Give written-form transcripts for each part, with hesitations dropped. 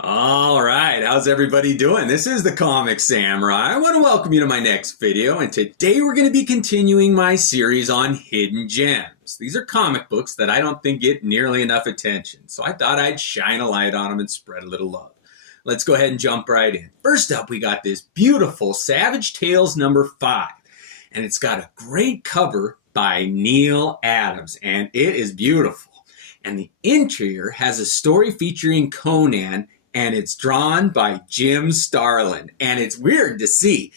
All right, how's everybody doing? This is the Comic Samurai. I want to welcome you to my next video, and today we're going to be continuing my series on hidden gems. These are comic books that I don't think get nearly enough attention, so I thought I'd shine a light on them and spread a little love. Let's go ahead and jump right in. First up, we got this beautiful Savage Tales #5, and it's got a great cover by Neil Adams, and it is beautiful. And the interior has a story featuring Conan, and it's drawn by Jim Starlin. And it's weird to see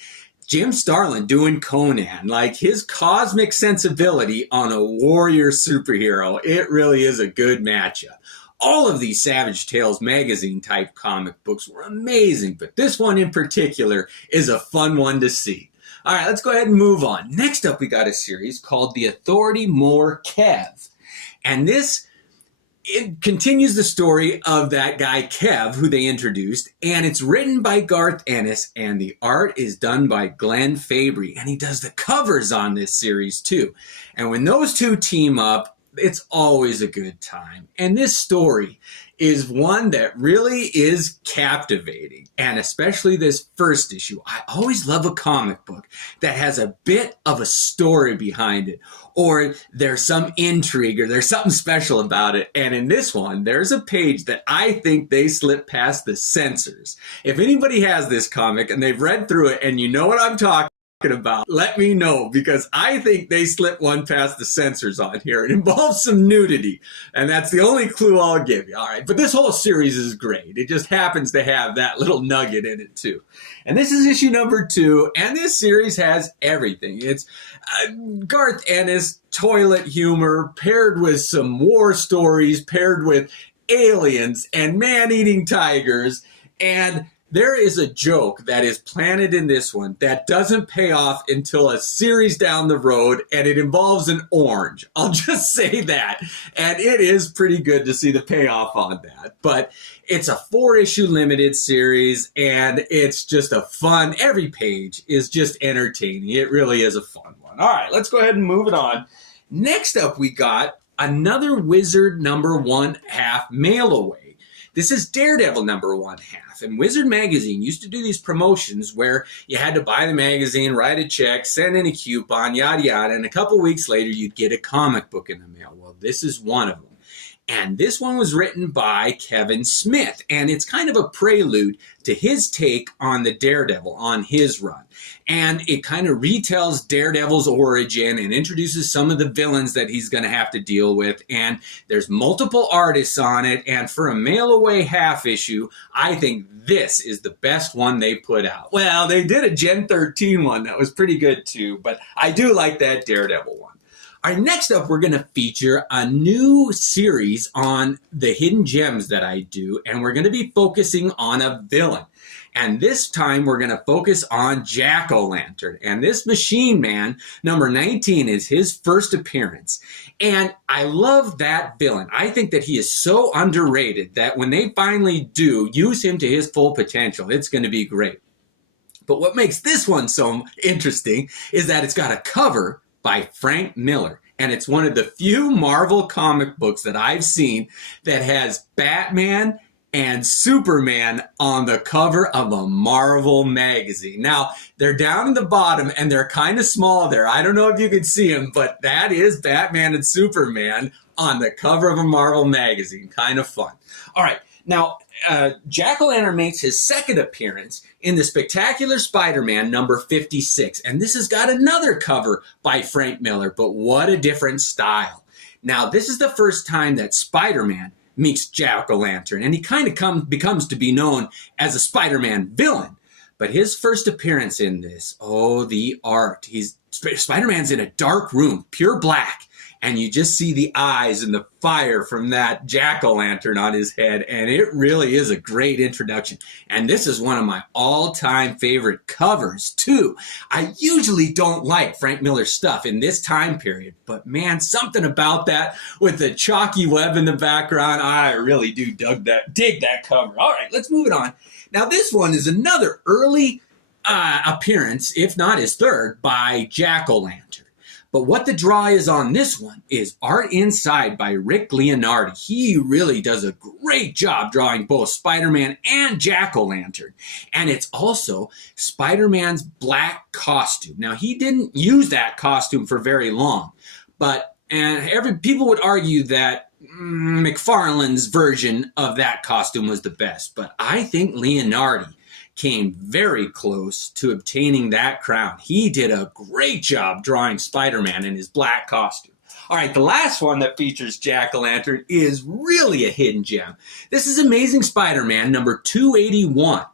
Jim Starlin doing Conan, like his cosmic sensibility on a warrior superhero. It really is a good matchup. All of these Savage Tales magazine type comic books were amazing, but this one in particular is a fun one to see. All right, let's go ahead and move on. Next up, we got a series called The Authority More Kev. And it continues the story of that guy Kev, who they introduced, and it's written by Garth Ennis, and the art is done by Glenn Fabry, and he does the covers on this series too. And when those two team up, it's always a good time. And this story is one that really is captivating, and especially this first issue. I always love a comic book that has a bit of a story behind it, or there's some intrigue, or there's something special about it. And in this one, there's a page that I think they slipped past the censors. If anybody has this comic and they've read through it and you know what I'm talking about, let me know, because I think they slipped one past the censors on here. It involves some nudity, and that's the only clue I'll give you. All right, but this whole series is great. It just happens to have that little nugget in it too. And this is issue #2, and this series has everything. It's Garth Ennis toilet humor paired with some war stories, paired with aliens and man-eating tigers, and there is a joke that is planted in this one that doesn't pay off until a series down the road, and it involves an orange. I'll just say that. And it is pretty good to see the payoff on that. But it's a 4-issue limited series, and it's just a fun, every page is just entertaining. It really is a fun one. All right, let's go ahead and move it on. Next up, we got another Wizard #1/2 mail away. This is Daredevil #1/2. And Wizard Magazine used to do these promotions where you had to buy the magazine, write a check, send in a coupon, yada yada, and a couple weeks later you'd get a comic book in the mail. Well, this is one of them. And this one was written by Kevin Smith, and it's kind of a prelude to his take on the Daredevil, on his run. And it kind of retells Daredevil's origin and introduces some of the villains that he's going to have to deal with. And there's multiple artists on it, and for a mail-away half issue, I think this is the best one they put out. Well, they did a Gen 13 one that was pretty good too, but I do like that Daredevil one. All right, next up, we're going to feature a new series on the hidden gems that I do, and we're going to be focusing on a villain. And this time, we're going to focus on Jackolantern. And this Machine Man, #19, is his first appearance. And I love that villain. I think that he is so underrated that when they finally do use him to his full potential, it's going to be great. But what makes this one so interesting is that it's got a cover by Frank Miller. And it's one of the few Marvel comic books that I've seen that has Batman and Superman on the cover of a Marvel magazine. Now, they're down in the bottom and they're kind of small there. I don't know if you can see them, but that is Batman and Superman on the cover of a Marvel magazine. Kind of fun. All right. Now, Jackalantern makes his second appearance in the Spectacular Spider-Man #56. And this has got another cover by Frank Miller, but what a different style. Now, this is the first time that Spider-Man meets Jackalantern, and he kind of becomes to be known as a Spider-Man villain. But his first appearance in this, oh, the art. Spider-Man's in a dark room, pure black. And you just see the eyes and the fire from that jack-o'-lantern on his head. And it really is a great introduction. And this is one of my all-time favorite covers, too. I usually don't like Frank Miller's stuff in this time period. But, man, something about that with the chalky web in the background, I really do dig that cover. All right, let's move it on. Now, this one is another early appearance, if not his third, by Jack-o'-lantern. But what the draw is on this one is art inside by Rick Leonardi. He really does a great job drawing both Spider-Man and Jackolantern. And it's also Spider-Man's black costume. Now, he didn't use that costume for very long, but people would argue that McFarlane's version of that costume was the best. But I think Leonardi came very close to obtaining that crown. He did a great job drawing Spider-Man in his black costume. All right, the last one that features Jack-o'-lantern is really a hidden gem. This is Amazing Spider-Man number 281.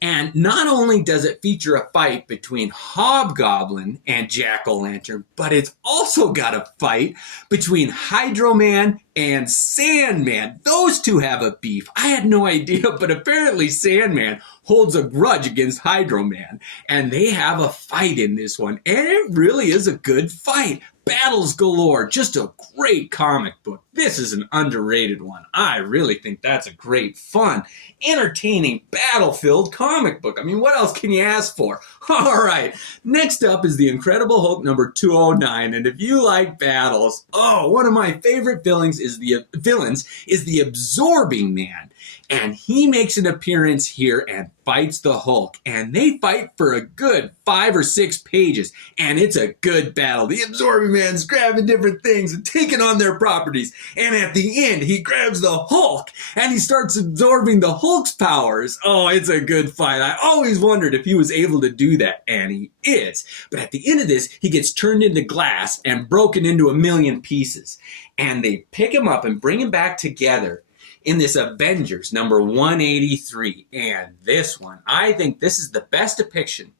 And not only does it feature a fight between Hobgoblin and Jack-o'-lantern, but it's also got a fight between Hydro-Man and Sandman. Those two have a beef. I had no idea, but apparently Sandman holds a grudge against Hydro-Man. And they have a fight in this one. And it really is a good fight. Battles galore. Just a great comic book. This is an underrated one. I really think that's a great, fun, entertaining, battle-filled comic book. I mean, what else can you ask for? All right. Next up is The Incredible Hulk number 209. And if you like battles, one of my favorite villains is the Absorbing Man. And he makes an appearance here and fights the Hulk. And they fight for a good 5 or 6 pages. And it's a good battle. The Absorbing Man's grabbing different things and taking on their properties. And at the end, he grabs the Hulk and he starts absorbing the Hulk's powers. Oh, it's a good fight. I always wondered if he was able to do that. And he is. But at the end of this, he gets turned into glass and broken into a million pieces. And they pick him up and bring him back together in this Avengers number 183. And this one, I think this is the best depiction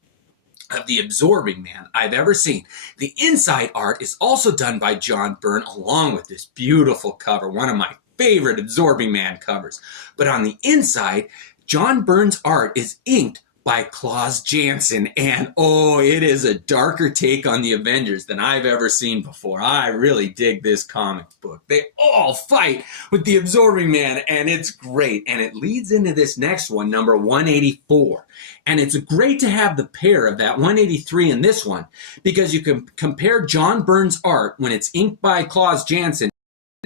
of the Absorbing Man I've ever seen. The inside art is also done by John Byrne along with this beautiful cover, one of my favorite Absorbing Man covers. But on the inside, John Byrne's art is inked by Klaus Janson, and it is a darker take on the Avengers than I've ever seen before. I really dig this comic book. They all fight with the Absorbing Man, and it's great. And it leads into this next one, number 184. And it's great to have the pair of that 183 and this one, because you can compare John Byrne's art when it's inked by Klaus Janson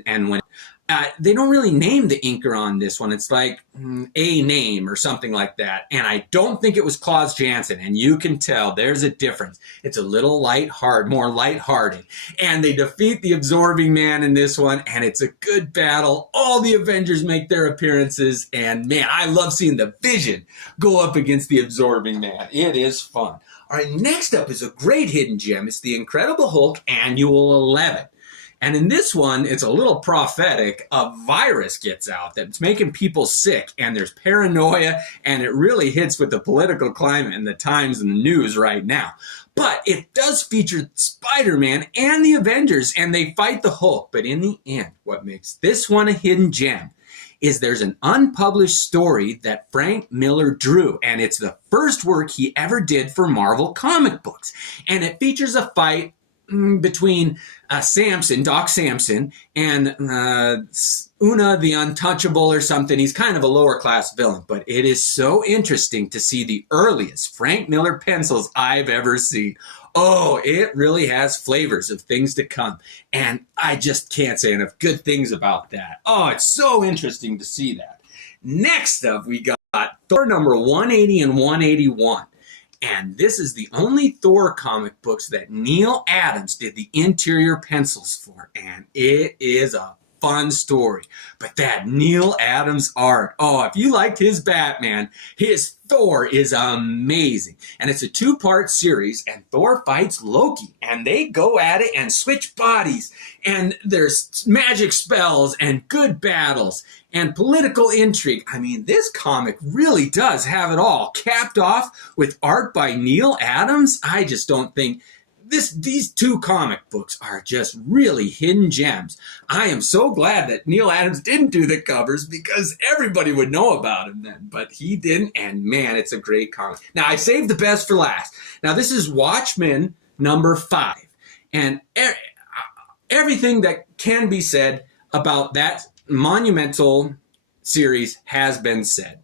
and when they don't really name the inker on this one. It's like a name or something like that. And I don't think it was Klaus Janson. And you can tell there's a difference. It's a little more lighthearted. And they defeat the Absorbing Man in this one. And it's a good battle. All the Avengers make their appearances. And man, I love seeing the Vision go up against the Absorbing Man. It is fun. All right, next up is a great hidden gem. It's the Incredible Hulk Annual 11. And in this one, it's a little prophetic. A virus gets out that's making people sick, and there's paranoia, and it really hits with the political climate and the times and the news right now. But it does feature Spider-Man and the Avengers, and they fight the Hulk. But in the end, what makes this one a hidden gem is there's an unpublished story that Frank Miller drew, and it's the first work he ever did for Marvel comic books. And it features a fight between Doc Samson, and Una the Untouchable or something. He's kind of a lower class villain, but it is so interesting to see the earliest Frank Miller pencils I've ever seen. It really has flavors of things to come. And I just can't say enough good things about that. It's so interesting to see that. Next up, we got Thor number 180 and 181. And this is the only Thor comic books that Neil Adams did the interior pencils for. And it is a fun story. But that Neil Adams art, if you liked his Batman, his Thor is amazing. And it's a 2-part series, and Thor fights Loki. And they go at it and switch bodies. And there's magic spells and good battles and political intrigue. I mean, this comic really does have it all, capped off with art by Neil Adams. I just don't think these 2 comic books are just really hidden gems. I am so glad that Neil Adams didn't do the covers, because everybody would know about him then, but he didn't, and man, it's a great comic. Now, I saved the best for last. Now, this is Watchmen number 5, and everything that can be said about that monumental series has been said.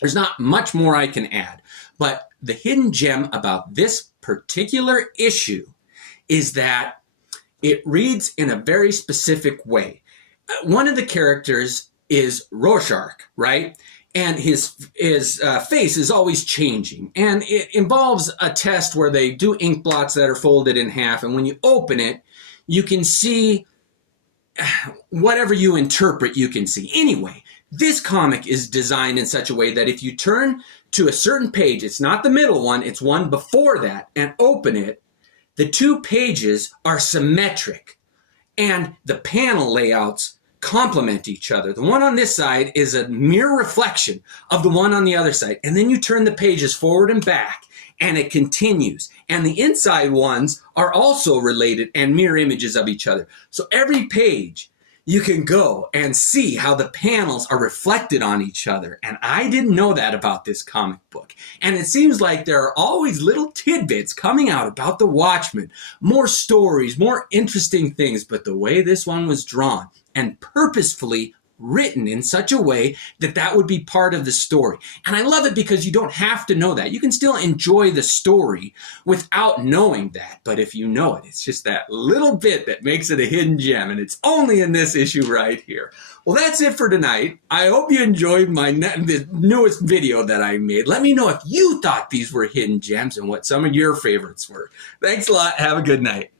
There's not much more I can add, but the hidden gem about this particular issue is that it reads in a very specific way. One of the characters is Rorschach, right? And his face is always changing. And it involves a test where they do ink blots that are folded in half. And when you open it, you can see whatever you interpret, you can see. Anyway, this comic is designed in such a way that if you turn to a certain page, it's not the middle one, it's one before that, and open it, the two pages are symmetric. And the panel layouts complement each other. The one on this side is a mirror reflection of the one on the other side. And then you turn the pages forward and back, and it continues. And the inside ones are also related and mirror images of each other. So every page, you can go and see how the panels are reflected on each other. And I didn't know that about this comic book. And it seems like there are always little tidbits coming out about the Watchmen. More stories, more interesting things. But the way this one was drawn and purposefully written in such a way that that would be part of the story. And I love it because you don't have to know that. You can still enjoy the story without knowing that. But if you know it, it's just that little bit that makes it a hidden gem. And it's only in this issue right here. Well, that's it for tonight. I hope you enjoyed the newest video that I made. Let me know if you thought these were hidden gems and what some of your favorites were. Thanks a lot. Have a good night.